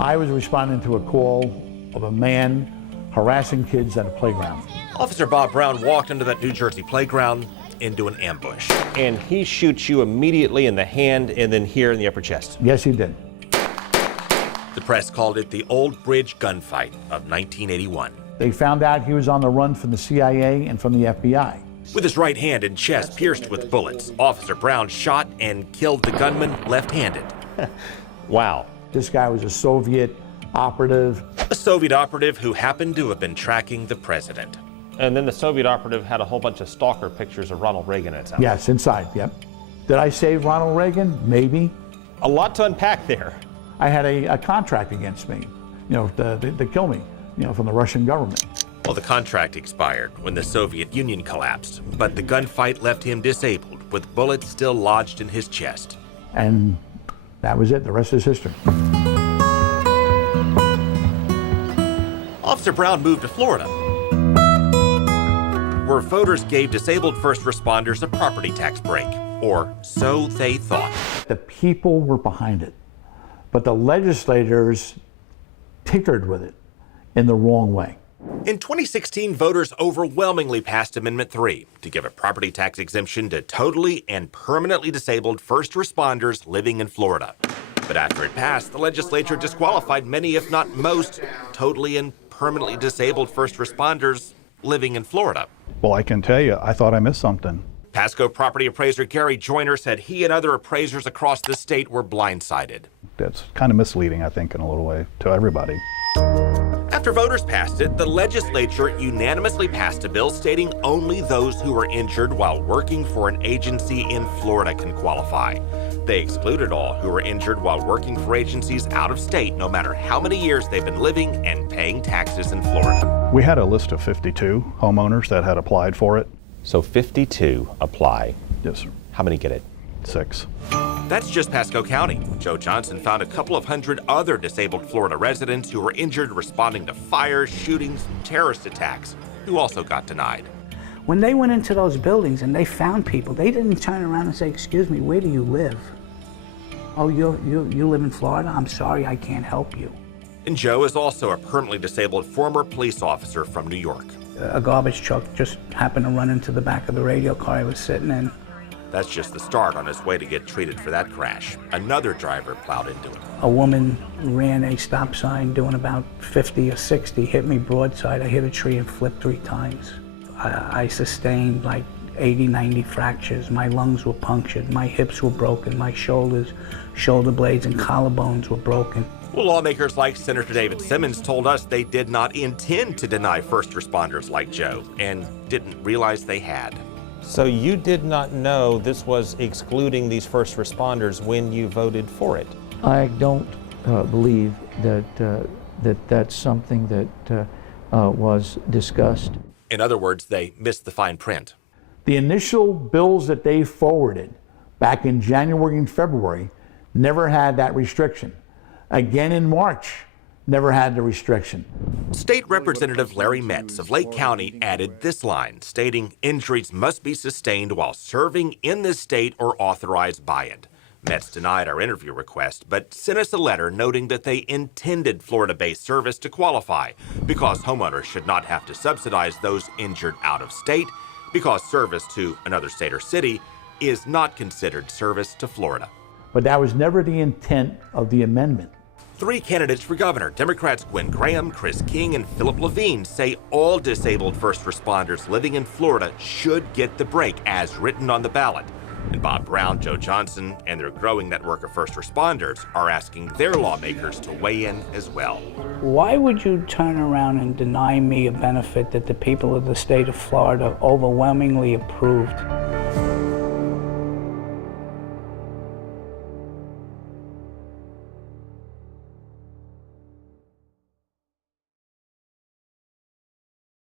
I was responding to a call of a man harassing kids at a playground. Officer Bob Brown walked into that New Jersey playground into an ambush. And he shoots you immediately in the hand and then here in the upper chest. Yes, he did. The press called it the Old Bridge gunfight of 1981. They found out he was on the run from the CIA and from the FBI. With his right hand and chest pierced with bullets, Officer Brown shot and killed the gunman left-handed. Wow. This guy was a Soviet operative. A Soviet operative who happened to have been tracking the president. And then the Soviet operative had a whole bunch of stalker pictures of Ronald Reagan in its house. Yes, inside, yep. Did I save Ronald Reagan? Maybe. A lot to unpack there. I had a contract against me, to kill me, from the Russian government. Well, the contract expired when the Soviet Union collapsed, but the gunfight left him disabled with bullets still lodged in his chest. And that was it. The rest is history. Officer Brown moved to Florida, where voters gave disabled first responders a property tax break, or so they thought. The people were behind it, but the legislators tinkered with it in the wrong way. In 2016, voters overwhelmingly passed Amendment 3 to give a property tax exemption to totally and permanently disabled first responders living in Florida. But after it passed, the legislature disqualified many, if not most, totally and permanently disabled first responders living in Florida. Well, I can tell you, I thought I missed something. Pasco property appraiser Gary Joyner said he and other appraisers across the state were blindsided. That's kind of misleading, I think, in a little way, to everybody. After voters passed it, the legislature unanimously passed a bill stating only those who were injured while working for an agency in Florida can qualify. They excluded all who were injured while working for agencies out of state, no matter how many years they've been living and paying taxes in Florida. We had a list of 52 homeowners that had applied for it. So 52 apply. Yes, sir. How many get it? 6. That's just Pasco County. Joe Johnson found a couple of hundred other disabled Florida residents who were injured responding to fires, shootings, terrorist attacks, who also got denied. When they went into those buildings and they found people, they didn't turn around and say, "Excuse me, where do you live?" "Oh, you live in Florida? I'm sorry, I can't help you." And Joe is also a permanently disabled former police officer from New York. A garbage truck just happened to run into the back of the radio car I was sitting in. That's just the start on his way to get treated for that crash. Another driver plowed into him. A woman ran a stop sign doing about 50 or 60, hit me broadside. I hit a tree and flipped 3 times. I sustained like 80, 90 fractures. My lungs were punctured. My hips were broken. My shoulders, shoulder blades and collarbones were broken. Well, lawmakers like Senator David Simmons told us they did not intend to deny first responders like Joe and didn't realize they had. So you did not know this was excluding these first responders when you voted for it? I don't believe that that's something that was discussed. In other words, they missed the fine print. The initial bills that they forwarded back in January and February never had that restriction. Again in March, never had the restriction. State Representative Larry Metz of Lake County added this line, stating injuries must be sustained while serving in this state or authorized by it. Metz denied our interview request, but sent us a letter noting that they intended Florida-based service to qualify because homeowners should not have to subsidize those injured out of state because service to another state or city is not considered service to Florida. But that was never the intent of the amendment. 3 candidates for governor, Democrats Gwen Graham, Chris King, and Philip Levine, say all disabled first responders living in Florida should get the break as written on the ballot. And Bob Brown, Joe Johnson, and their growing network of first responders are asking their lawmakers to weigh in as well. Why would you turn around and deny me a benefit that the people of the state of Florida overwhelmingly approved?